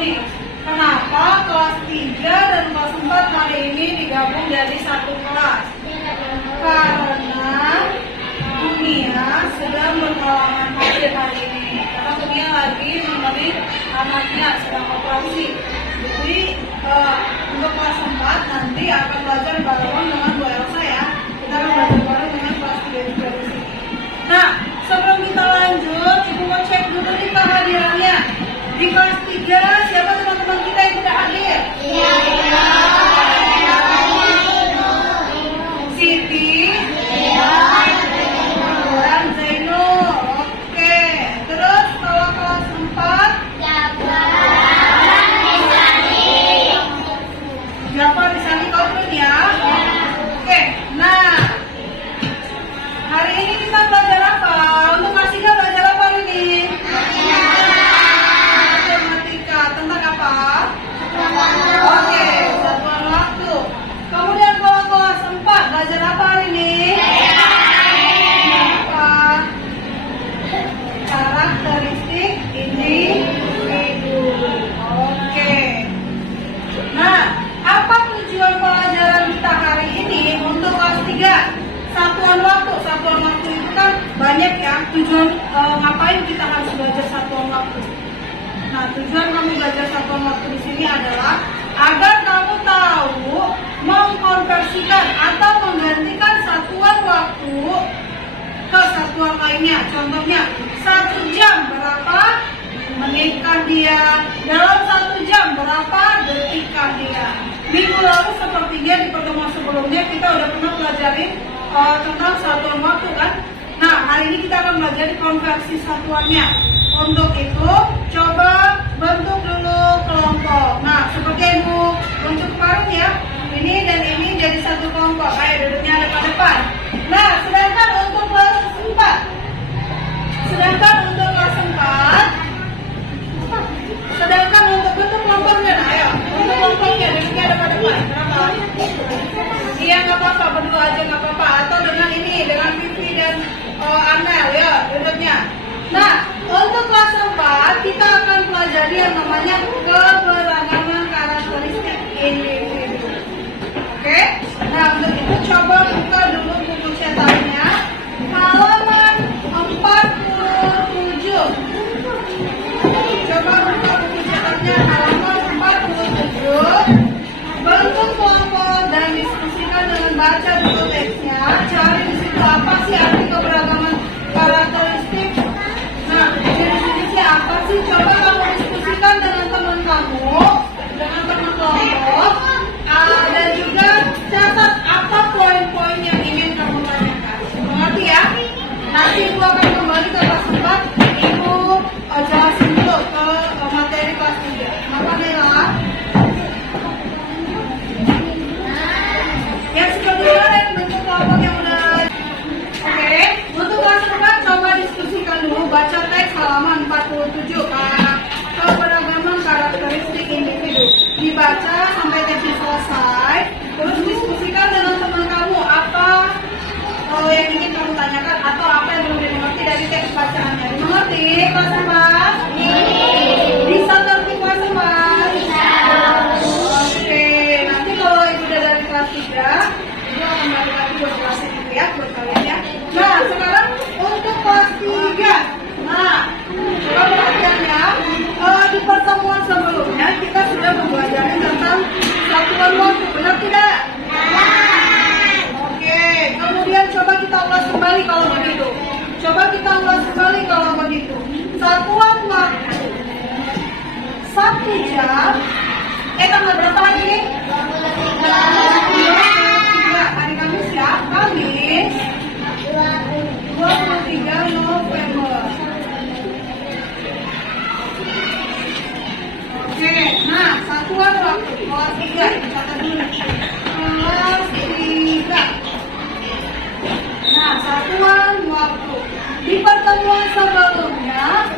nih. Kenapa kelas 3 dan kelas 4 hari ini digabung jadi satu kelas? Karena dunia sedang berhalangan hadir hari ini. Karena dunia lagi memberi anaknya sedang operasi. Jadi untuk kelas 4 nanti akan belajar bareng dengan Bu Elsa ya. Kita akan belajar bareng dengan kelas 3 juga di sini. Nah, sebelum kita lanjut, Ibu mau cek dulu nih kehadirannya. Di kelas 3, siapa teman-teman kita yang tidak hadir? Iya. Siti. Iya. Dan Zaino. Oke. Terus kalau kelas 4? Jafar Risani kau pun ya? Oke. Nah, hari ini kita belajar apa? Untuk kelas 3 belajar apa hari ini? Matematika. Tentang apa? Oke, satuan waktu. Kemudian kalau kelas 4 belajar apa hari ini? Apa? Karakteristik individu. Oke. Nah, apa tujuan pelajaran kita hari ini untuk kelas 3? Satuan waktu. Satuan waktu itu kan banyak ya. Tujuan ngapain kita harus belajar satuan waktu? Nah, tujuan kamu belajar satuan waktu di sini adalah agar kamu tahu mengkonversikan atau menggantikan satuan waktu ke satuan lainnya. Contohnya, 1 jam berapa menitkah dia? Dalam 1 jam berapa detikkah dia? Minggu lalu sepertinya di pertemuan sebelumnya kita udah pernah pelajarin tentang satuan waktu kan? Nah, hari ini kita akan belajar konversi satuannya. Untuk itu, coba bentuk dulu kelompok. Nah, seperti yang Ibu bentuk kemarin ya, ini dan ini jadi satu kelompok. Ayo duduknya depan-depan. Nah, sedangkan untuk kelas 4, sedangkan untuk bentuk kelompoknya, ayo untuk kelompoknya duduknya depan-depan. Kenapa? Iya, nggak apa-apa, berdua aja nggak apa-apa. Atau dengan ini, dengan Vivi dan Anel ya duduknya. Nah, untuk kelas 4 kita akan pelajari yang namanya keberagaman karakteristik individu. Oke? Nah, untuk itu coba buka dulu buku cetakannya halaman 47. Coba buka buku cetaknya halaman 47. Bentuk kelompok dan diskusikan dengan baca dulu teksnya. Cari di situ apa sih arti keberagaman karakteristik. Nah, definisinya apa sih? Coba kamu diskusikan dengan teman kamu, dengan teman kelompok, dan juga catat apa poin-poin yang ingin kamu tanyakan. Mengerti ya? Nanti Ibu akan kembali ke kelas 4. Ibu jelasin dulu ke materi kelas 3. Apa Nela? Yang kedua dan bentuk kelompok yang udah. Oke, untuk kelas 4 coba diskusikan dulu, baca teks halaman 47. Keberagaman karakteristik individu. Dibaca sampai teksnya selesai, terus diskusikan dengan teman kamu apa yang ingin kamu tanyakan atau apa yang belum dimengerti dari teks bacaannya. Dimengerti kelas 4? Bisa ngerti kelas 4? Bisa. Oke, nanti kalau Ibu udah dari kelas 3, Ibu akan balik lagi buat jelasin itu ya buat kalian ya. Nah, sekarang untuk kelas 3. Nah, coba perhatian ya. Di pertemuan sebelumnya kita sudah mempelajari tentang satuan waktu, benar tidak? Oke, kemudian coba kita ulas kembali kalau begitu. Satuan waktu 1 jam. Tanggal berapa lagi nih? 23 hari Kamis ya, Kamis 23 November. Oke, nah satuan waktu kelas 3, catat dulu. Kelas 3. Nah, satuan waktu. Di pertemuan sebelumnya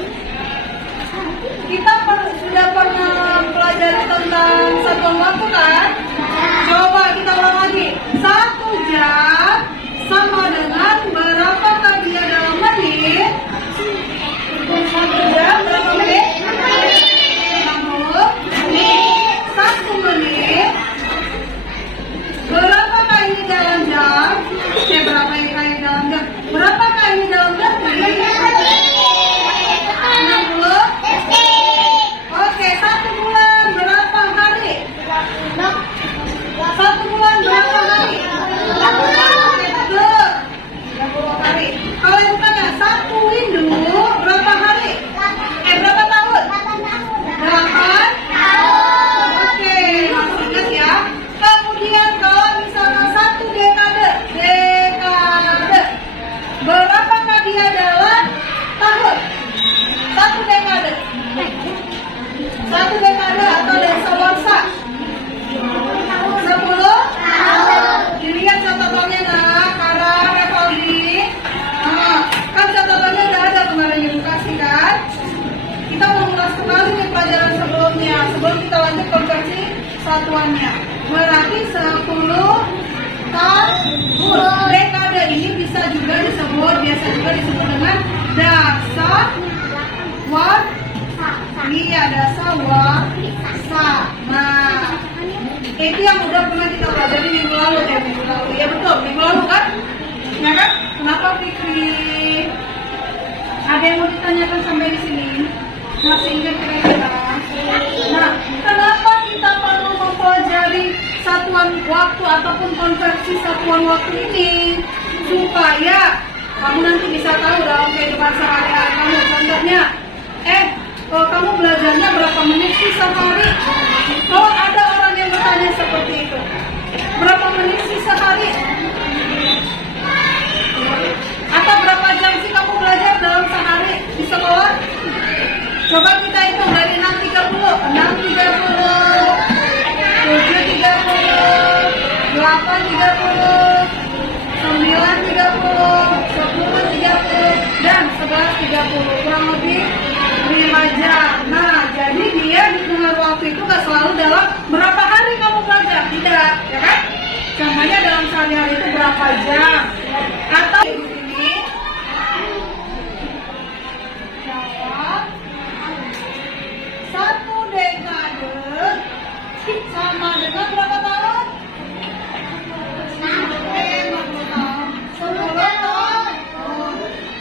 kita sudah pernah pelajari tentang satuan waktu kan? Coba kita ulang lagi. 1 jam sama dengan berapakah dia dalam menit? 1 jam berapa menit? 60 sebelum kita lanjut konversi satuannya. Berarti 10 tahun. Dekade ini bisa juga disebut, biasa juga disebut dengan dasar iya, dasar wasa. Nah, itu yang udah pernah kita pelajari minggu lalu. Ya betul, minggu lalu kan? Ya kan? Kenapa Fikri? Ada yang mau ditanyakan sampai di sini? Masih ingat kira-kira? Nah, kenapa kita perlu mempelajari satuan waktu ataupun konversi satuan waktu ini? Supaya kamu nanti bisa tahu dalam kehidupan sehari-hari kamu. Contohnya, kalau kamu belajarnya berapa menit sih sehari? Kalau ada orang yang bertanya seperti itu, berapa menit sih sehari? Atau berapa jam sih kamu belajar dalam sehari di sekolah? Coba kita hitung dari 6.30, 6.30, 7.30, 8.30, 9.30, 10.30, dan 11.30. Kurang lebih 5 jam. Nah, jadi dia hitungan waktu itu gak selalu dalam berapa hari kamu belajar, tidak, ya kan? Contohnya dalam sehari-hari itu berapa jam? Atau ini jawab 1 dekade sama dengan berapa tahun? 50 tahun. 10 tahun.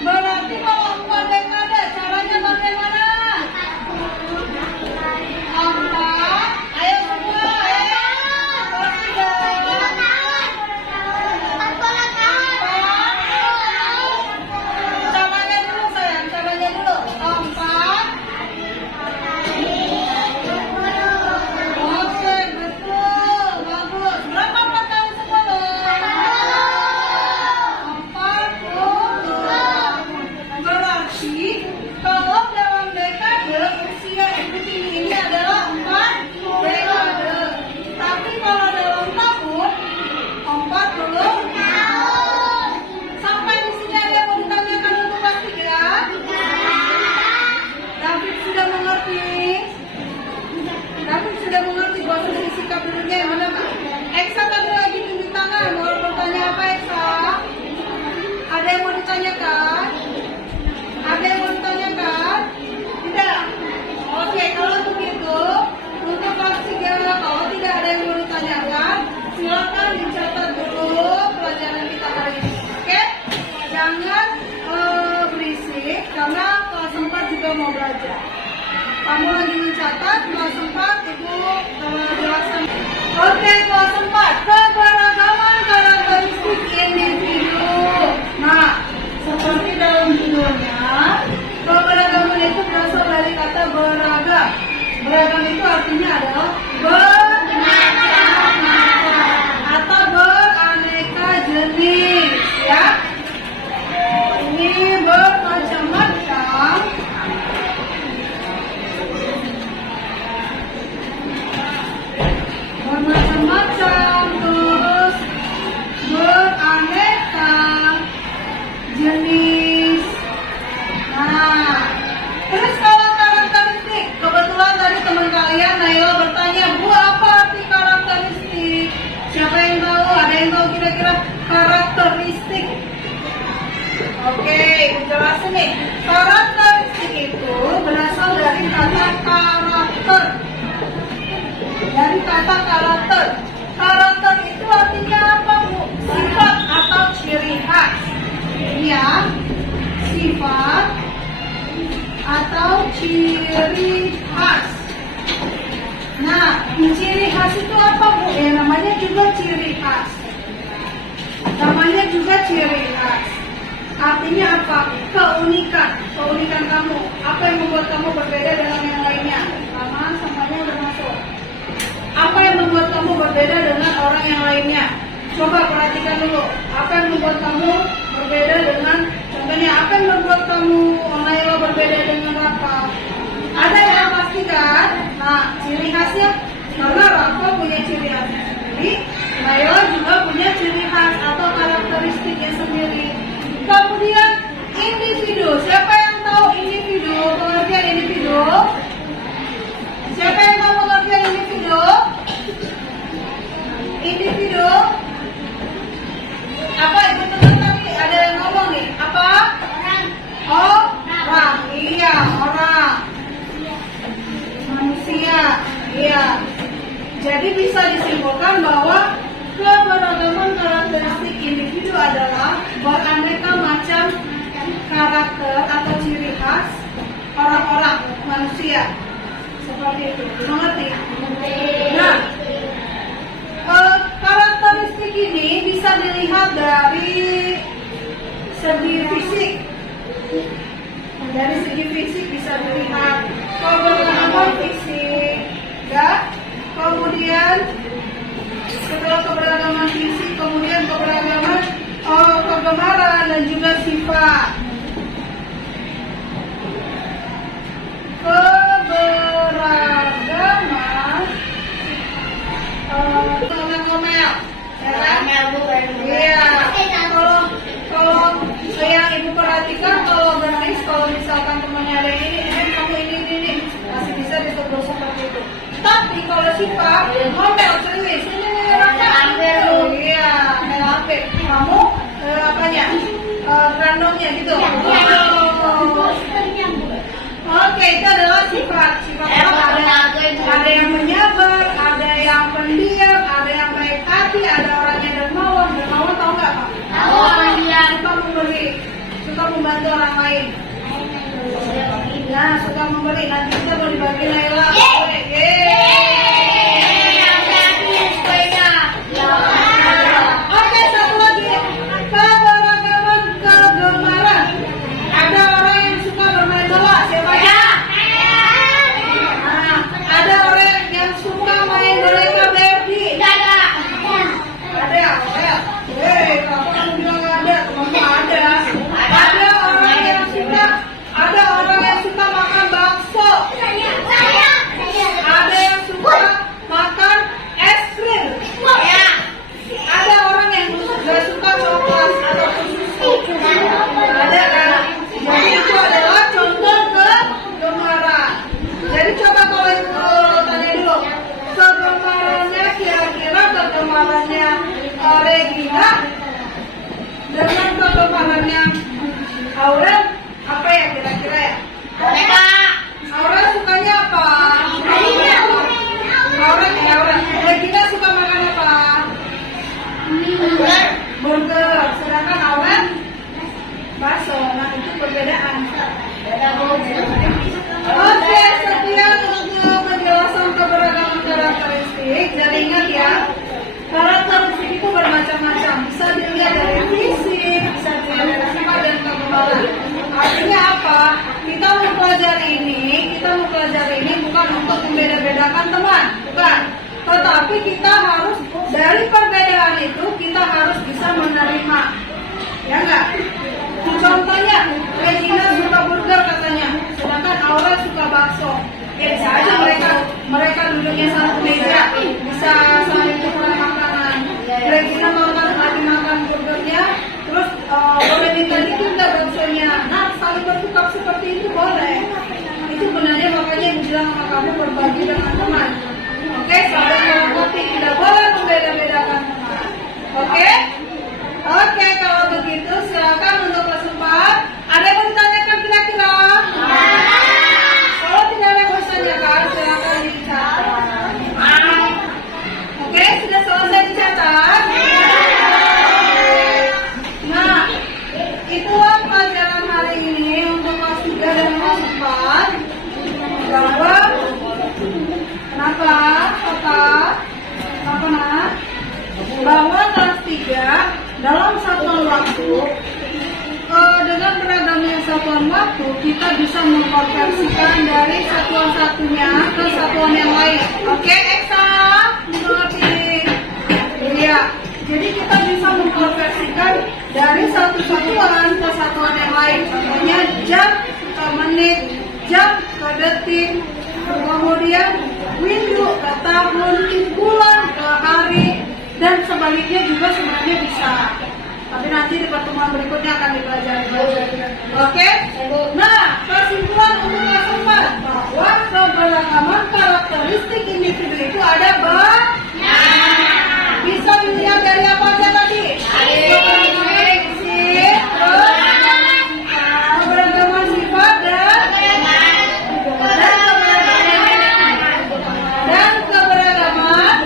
Berarti kalau 4 dekade caranya bagaimana? 4. Ayo semua, caranya dulu sayang, caranya dulu. 4. Oke, betul, bagus. Berapa 4 tahun sekolah? 40. Berarti kalau dalam dekade usia ibu tiri ini adalah 4 dekade. Tapi kalau dalam tahun 40 tahun. Sampai di sini ada yang mau ditanyakan untuk kelas 3? David sudah mengerti? David sudah mengerti bahwa sikap dulunya yang mana Kak? Eksa tadi lagi tunjuk tangan. Mau bertanya apa Eksa? Ada yang mau ditanyakan? Ada yang mau ditanyakan? Tidak? Oke, kalau begitu untuk kelas 3, kalau tidak ada yang mau ditanyakan, silakan dicatat dulu pelajaran kita hari ini. Oke? Jangan berisik karena kelas 4 juga mau belajar. Kamu lagi mencatat, kelas 4 Ibu jelaskan. Oke, kelas 4, keberagaman karakteristik individu. Nah, seperti dalam judulnya, keberagaman itu berasal dari kata beragam. Beragam itu artinya adalah bermacam-macam atau beraneka jenis, ya. Ini bermacam-macam. Bermacam-macam, terus beraneka jenis. Nah, terus kalau karakteristik, kebetulan tadi teman kalian Naila bertanya, Bu, apa arti karakteristik? Siapa yang tahu? Ada yang tahu kira-kira karakteristik? Oke, jelasin nih. Karakteristik itu berasal dari kata karakter. Dari kata karakter. Karakter itu artinya apa, Bu? Sifat atau ciri khas. Ya, sifat atau ciri khas. Nah, ciri khas itu apa, Bu? Ya, namanya juga ciri khas. Namanya juga ciri khas. Artinya apa? Keunikan. Keunikan kamu. Apa yang membuat kamu berbeda dengan yang lainnya? Sama, samanya udah masuk. Apa yang membuat kamu berbeda dengan orang yang lainnya? Coba perhatikan dulu. Apa yang membuat kamu berbeda dengan, contohnya apa yang membuat kamu Naila berbeda dengan Rafa? Ada yang pasti kan? Nah, ciri khasnya, karena Rafa punya ciri khasnya sendiri, Naila juga punya ciri khas atau karakteristiknya sendiri. Kemudian individu. Siapa yang tahu individu? Pengertian individu? Siapa yang tahu Jadi bisa disimpulkan bahwa keberagaman karakteristik individu adalah beraneka macam karakter atau ciri khas orang-orang manusia. Seperti itu. Mengerti? Nah, karakteristik ini bisa dilihat dari segi fisik. Dari segi fisik bisa dilihat keberagaman fisik, ya. Kemudian setelah keberagaman fisik, kemudian keberagaman kegemaran dan juga sifat. Keberagaman ngomel-ngomel, ya kan? Iya. Kalau yang ibu perhatikan, kalau bernis, kalau misalkan temannya ada ini, kamu ini, masih bisa ditegur seperti itu. Tapi kalau sifat ngomel terus, iya, melampir. Kamu apanya? Randongnya gitu. Oke, itu adalah sifat. Sifat ada yang menyabar, ada yang pendiam, ada yang baik hati, ada orang yang dermawan. Dermawan tahu nggak, Pak? Tahu. Suka memberi, suka membantu orang lain. Nah, suka memberi. Nanti kita mau dibagi Laila. Oke, satu lagi. Keberagaman kegemaran. Ada orang yang suka bermain bola. Siapa ya? Nah, ada orang yang suka main boneka Barbie. Ada ya? Kamu bilang nggak ada? Kamu ada. Ada orang yang suka makan bakso. Ada yang suka makan es krim. Ada orang yang nggak suka coklat atau susu. Ada kan? Jadi itu adalah contoh kegemaran. Jadi coba kalau ibu tanya dulu, kegemarannya kira-kira kegemarannya Regina dengan kegemarannya Aurel apa ya kira-kira ya? Aurel sukanya apa? Aurel. Regina suka makan apa? Burger. Sedangkan Aurel bakso. Nah, itu perbedaan. Oke, sekian untuk penjelasan keberagaman karakteristik. Jadi ingat ya, karakteristik itu bermacam-macam. Bisa dilihat dari fisik, bisa dilihat dari sifat dan kegemaran. Artinya apa? Kita mempelajari ini bukan untuk membeda-bedakan teman, bukan. Tetapi kita harus dari perbedaan itu kita harus bisa menerima, ya enggak? Contohnya, Regina suka burger katanya, sedangkan Aura suka bakso. Ya bisa aja mereka duduknya satu meja, bisa saling tukar makanan. Regina lagi makan burgernya, terus boleh minta dikit nggak baksonya. Nah, saling bertukar seperti itu boleh. Itu benarnya makanya bilang sama kamu berbagi dengan teman. Oke, saling melengkapi, tidak boleh membeda-bedakan teman. Oke, kalau begitu silakan untuk kelas 4. Ada yang mau ditanyakan kira-kira? Kalau tidak ada yang mau ditanyakan, silakan dicatat. Oke, sudah selesai dicatat? Nah, itulah pelajaran hari ini untuk kelas 3 dan kelas 4. Bahwa kenapa nak? Bahwa kelas 3 dalam satuan waktu dengan beragamnya satuan waktu kita bisa mengkonversikan dari satuan satunya ke satuan yang lain. Oke, Eksa? Mengerti? Iya. Jadi kita bisa mengkonversikan dari satu satuan ke satuan yang lain. Contohnya jam ke menit, jam ke detik, kemudian minggu ke tahun, bulan ke hari, dan sebaliknya juga sebenarnya bisa. Tapi nanti di pertemuan berikutnya akan dipelajari. Oke? Nah, kesimpulan untuk kelas 4 bahwa keberagaman karakteristik individu itu ada banyak. Bisa dilihat dari apa aja tadi? Keberagaman sifat dan keberagaman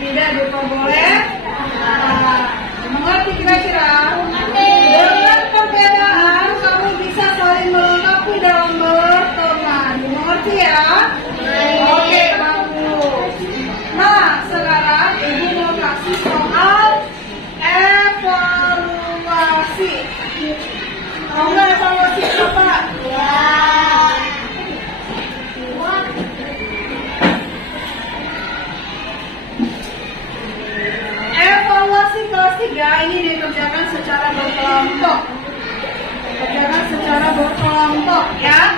Tidak diperboleh. Nah, mengerti kira-kira? Dengan perbedaan, kamu bisa saling melengkapi dalam berteman. Mengerti ya? Oke, bagus. Nah, sekarang ibu mau kasih soal evaluasi. Mau nggak evaluasi apa? Evaluasi kelas 3 ini dikerjakan secara berkelompok. Dikerjakan secara berkelompok ya.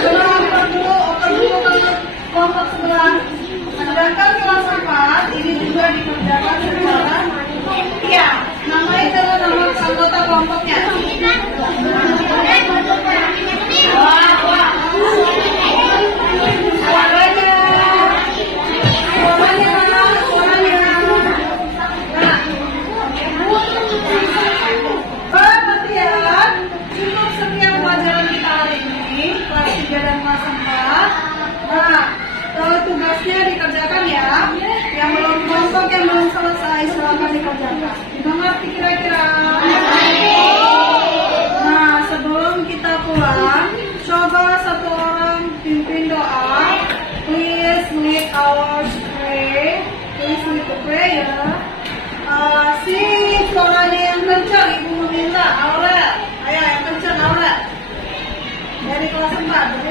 Kelompok dulu, kelompok sebelah. Sedangkan kelas 4 ini juga dikerjakan secara ya. Namanya adalah nama anggota kelompoknya. Tugasnya dikerjakan ya. Yang belum kelompok yang belum selesai silakan dikerjakan. Dimengerti kira-kira? Nah, sebelum kita pulang, coba satu orang pimpin doa. Please lead our prayer. Please lead the prayer. Si suaranya yang kencang, ibu meminta. Aurel, ayo yang kencang Aurel. Dari kelas 4.